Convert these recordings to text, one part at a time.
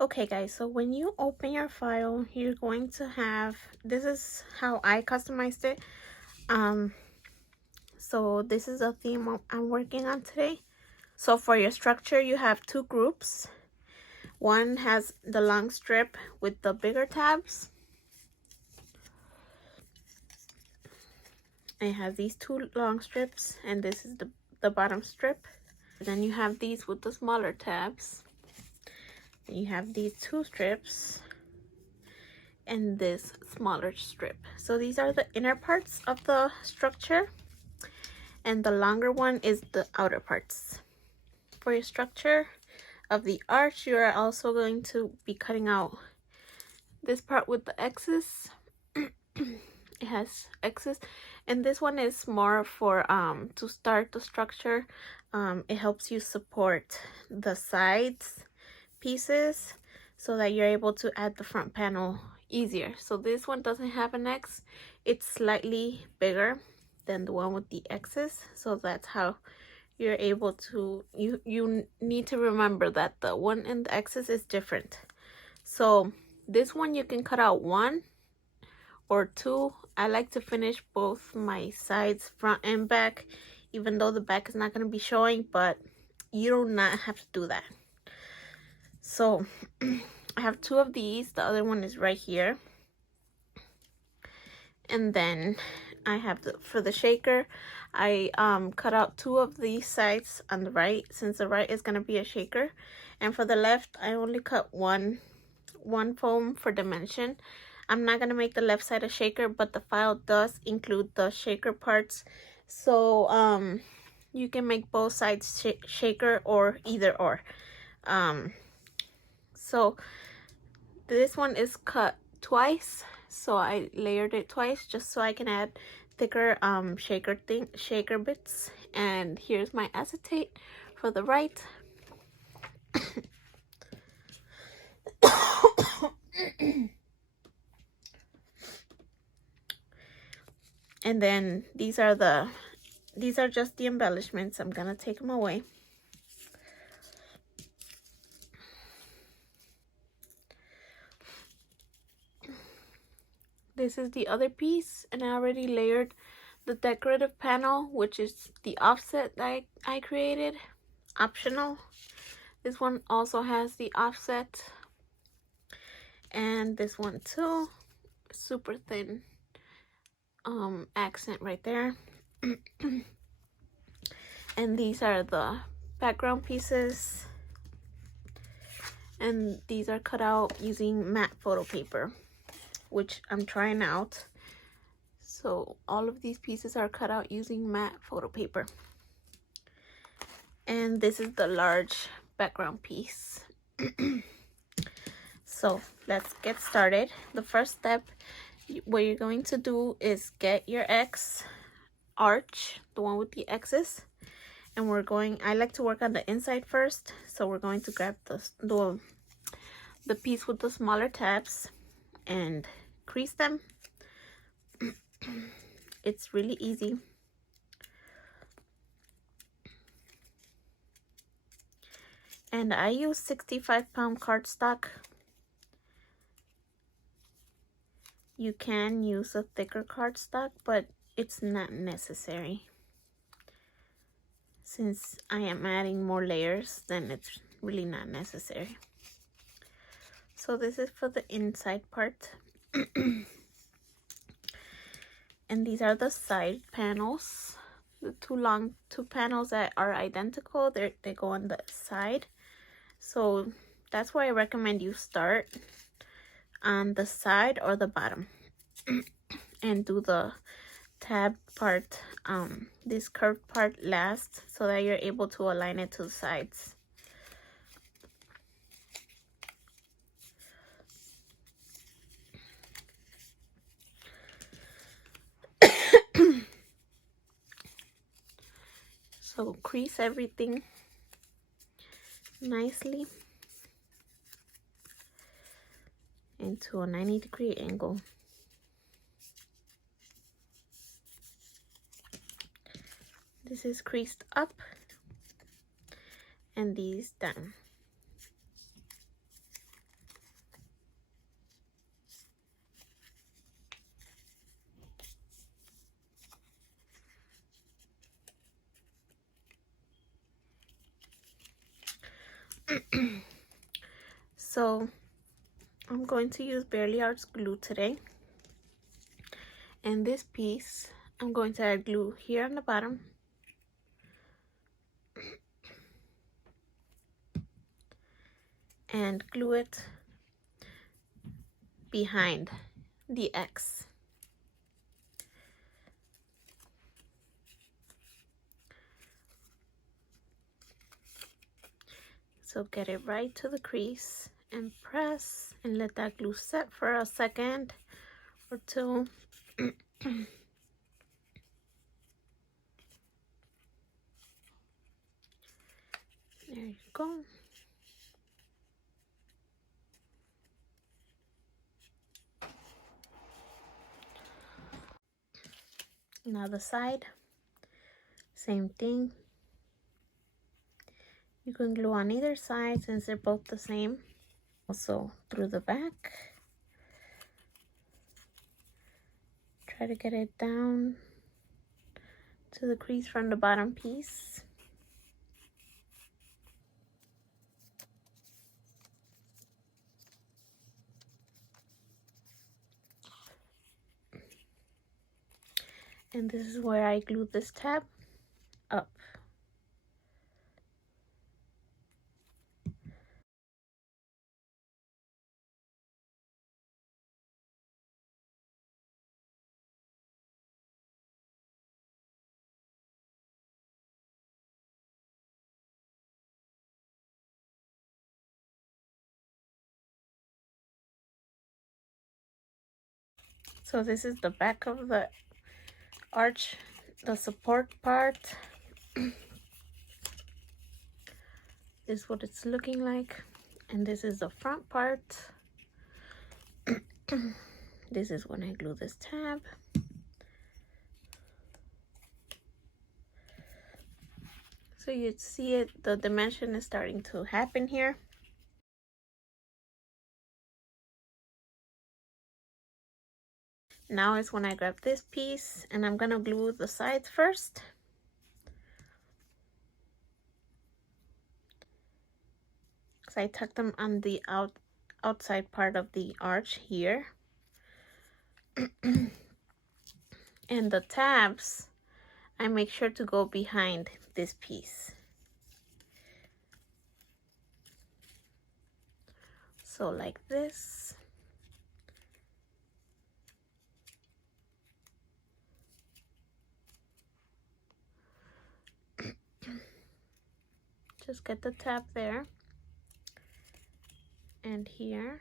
Okay guys, so when you open your file, you're going to have, this is how I customized it. So this is a theme I'm working on today. So for your structure, you have two groups. One has the long strip with the bigger tabs. It has these two long strips, and this is the bottom strip. Then you have these with the smaller tabs. And you have these two strips and this smaller strip. So these are the inner parts of the structure, and the longer one is the outer parts. For your structure of the arch, you are also going to be cutting out this part with the X's. It has X's, and this one is more for to start the structure. It helps you support the sides pieces so that you're able to add the front panel easier. So this one doesn't have an X. It's slightly bigger than the one with the X's, so that's how you're able to, you need to remember that the one in the X's is different. So this one you can cut out one or two. I like to finish both my sides, front and back, even though the back is not going to be showing, but you do not have to do that. So I have two of these. The other one is right here. And then I have for the shaker, I cut out two of these sides on the right, since the right is going to be a shaker. And for the left, I only cut one foam for dimension. I'm not going to make the left side a shaker, but the file does include the shaker parts. So you can make both sides shaker or either or. So this one is cut twice, so I layered it twice just so I can add thicker shaker bits. And here's my acetate for the right. And then these are just the embellishments. I'm gonna take them away. This is the other piece, and I already layered the decorative panel, which is the offset that I created, optional. This one also has the offset, and this one too, super thin accent right there. And these are the background pieces, and these are cut out using matte photo paper, which I'm trying out. So all of these pieces are cut out using matte photo paper. And this is the large background piece. So let's get started. The first step, what you're going to do is get your X arch, the one with the X's, and I like to work on the inside first, so we're going to grab the piece with the smaller tabs and crease them. It's really easy. And I use 65-pound cardstock. You can use a thicker cardstock, but it's not necessary. Since I am adding more layers, then it's really not necessary. So this is for the inside part. And these are the side panels. The two panels that are identical, they go on the side. So that's why I recommend you start on the side or the bottom and do the tab part, this curved part last, so that you're able to align it to the sides. So crease everything nicely into a 90-degree angle. This is creased up and these down. So I'm going to use Barely Arts glue today. And this piece, I'm going to add glue here on the bottom. And glue it behind the X. So get it right to the crease and press and let that glue set for a second or two. There you go. Now the side, same thing. You can glue on either side since they're both the same. Also through the back. Try to get it down to the crease from the bottom piece. And this is where I glue this tab up. So this is the back of the arch, the support part. This is what it's looking like. And this is the front part. This is when I glue this tab. So you see it, the dimension is starting to happen here. Now is when I grab this piece and I'm gonna glue the sides first. Because I tuck them on the outside part of the arch here. And the tabs, I make sure to go behind this piece. So like this. Just get the tab there. And here.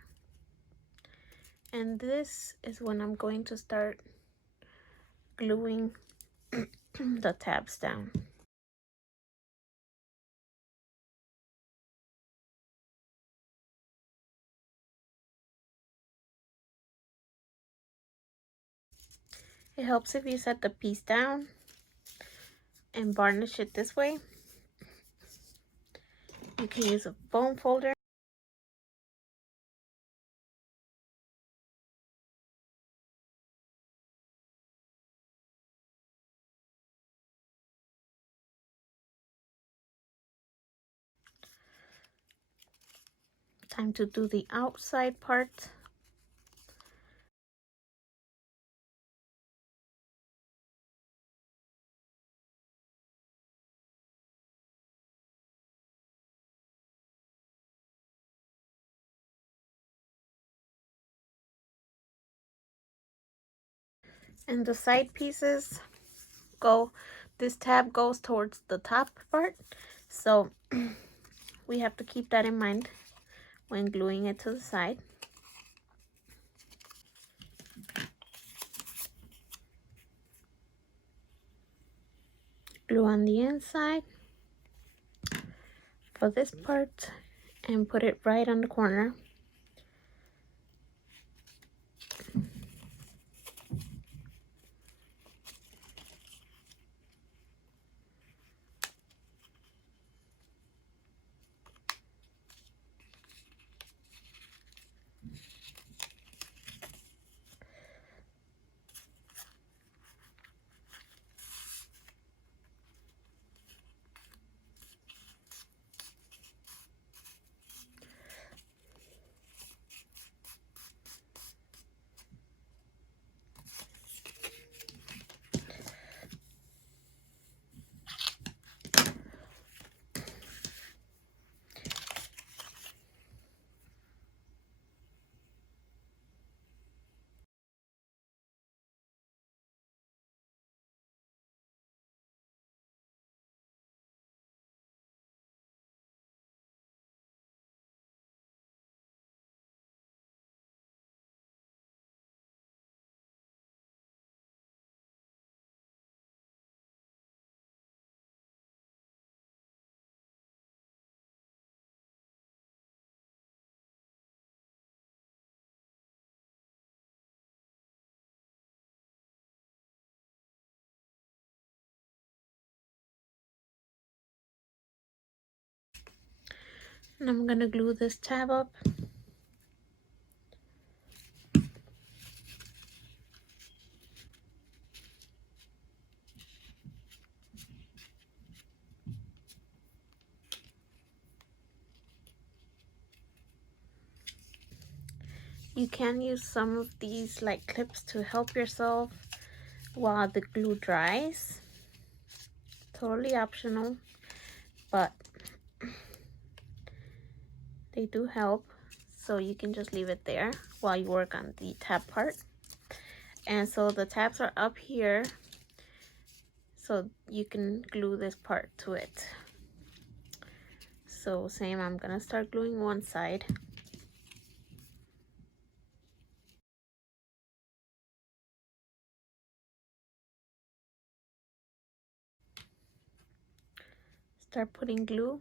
And this is when I'm going to start gluing the tabs down. It helps if you set the piece down and varnish it this way. You can use a foam folder. Time to do the outside part. And the side pieces go, this tab goes towards the top part. So we have to keep that in mind when gluing it to the side. Glue on the inside for this part and put it right on the corner. And I'm gonna glue this tab up. You can use some of these like clips to help yourself while the glue dries. Totally optional, but they do help. So you can just leave it there while you work on the tab part. And so the tabs are up here, so you can glue this part to it. So same, I'm gonna start gluing one side. Start putting glue.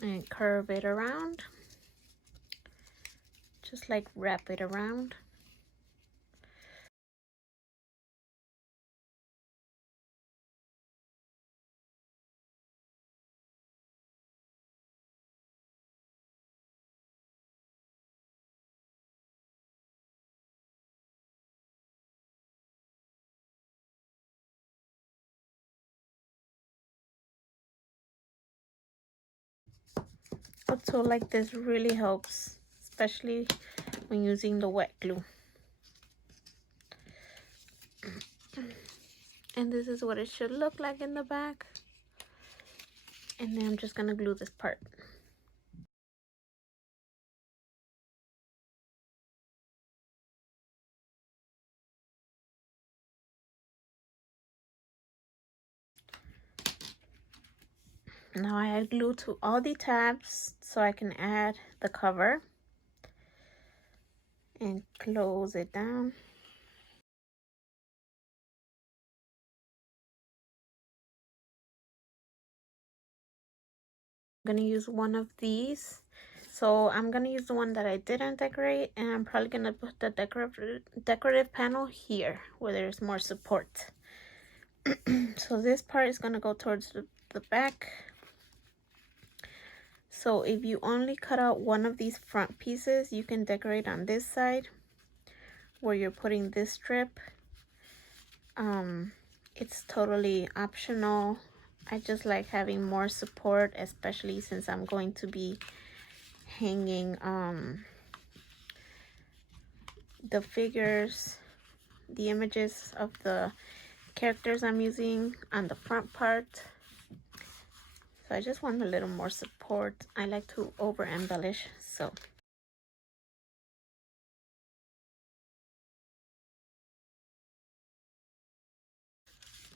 And curve it around. Just like wrap it around. Also, like this really helps, especially when using the wet glue. And this is what it should look like in the back. And then I'm just gonna glue this part. Now I add glue to all the tabs so I can add the cover and close it down. I'm gonna use one of these. So I'm gonna use the one that I didn't decorate, and I'm probably gonna put the decorative panel here where there's more support. So this part is gonna go towards the back. So if you only cut out one of these front pieces, you can decorate on this side where you're putting this strip. It's totally optional. I just like having more support, especially since I'm going to be hanging the figures, the images of the characters I'm using on the front part. So I just want a little more support. I like to over embellish, so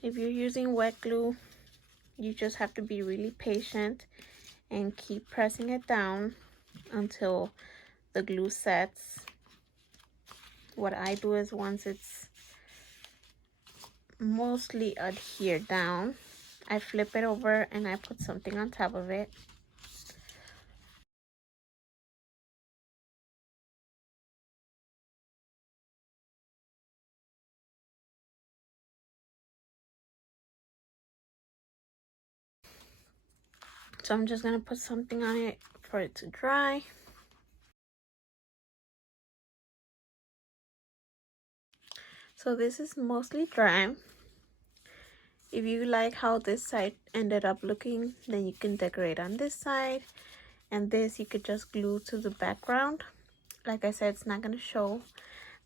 if you're using wet glue, you just have to be really patient and keep pressing it down until the glue sets. What I do is once it's mostly adhered down, I flip it over and I put something on top of it. So I'm just gonna put something on it for it to dry. So this is mostly dry. If you like how this side ended up looking, then you can decorate on this side. And this you could just glue to the background. Like I said, it's not gonna show,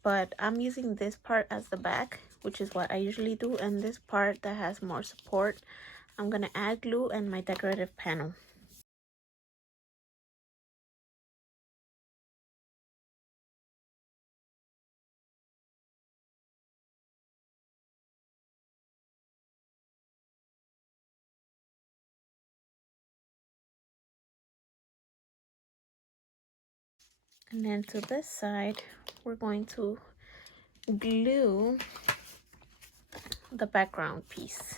but I'm using this part as the back, which is what I usually do. And this part that has more support, I'm gonna add glue and my decorative panel. And then to this side, we're going to glue the background piece.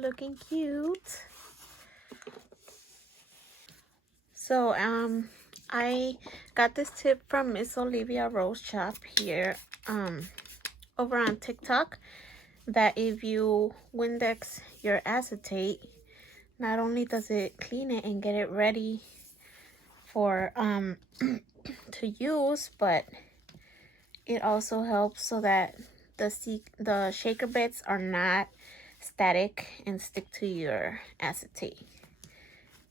looking cute. So I got this tip from Miss Olivia Rose Shop here over on TikTok, that if you Windex your acetate, not only does it clean it and get it ready for to use, but it also helps so that the shaker bits are not static and stick to your acetate,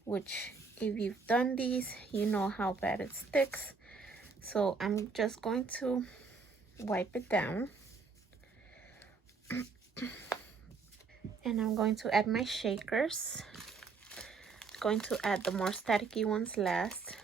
which if you've done these, you know how bad it sticks. So I'm just going to wipe it down, and I'm going to add my shakers. Going to add the more staticky ones last.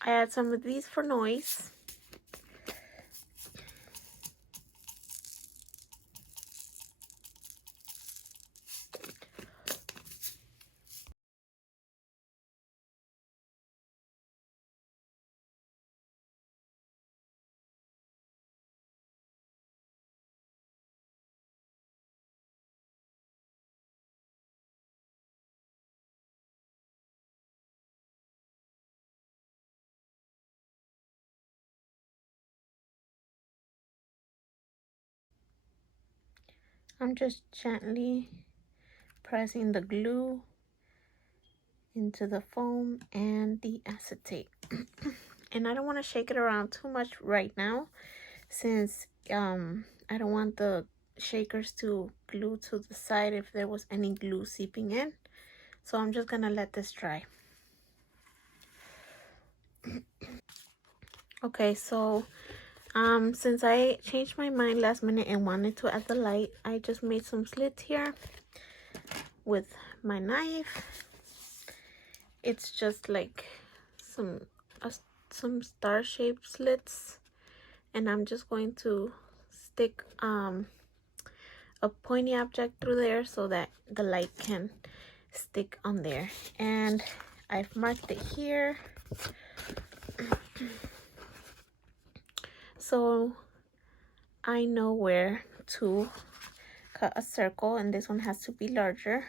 I add some of these for noise. I'm just gently pressing the glue into the foam and the acetate. And I don't want to shake it around too much right now, since I don't want the shakers to glue to the side if there was any glue seeping in. So I'm just gonna let this dry. Okay, so since I changed my mind last minute and wanted to add the light, I just made some slits here with my knife. It's just like some star-shaped slits, and I'm just going to stick a pointy object through there so that the light can stick on there. And I've marked it here, so I know where to cut a circle, and this one has to be larger.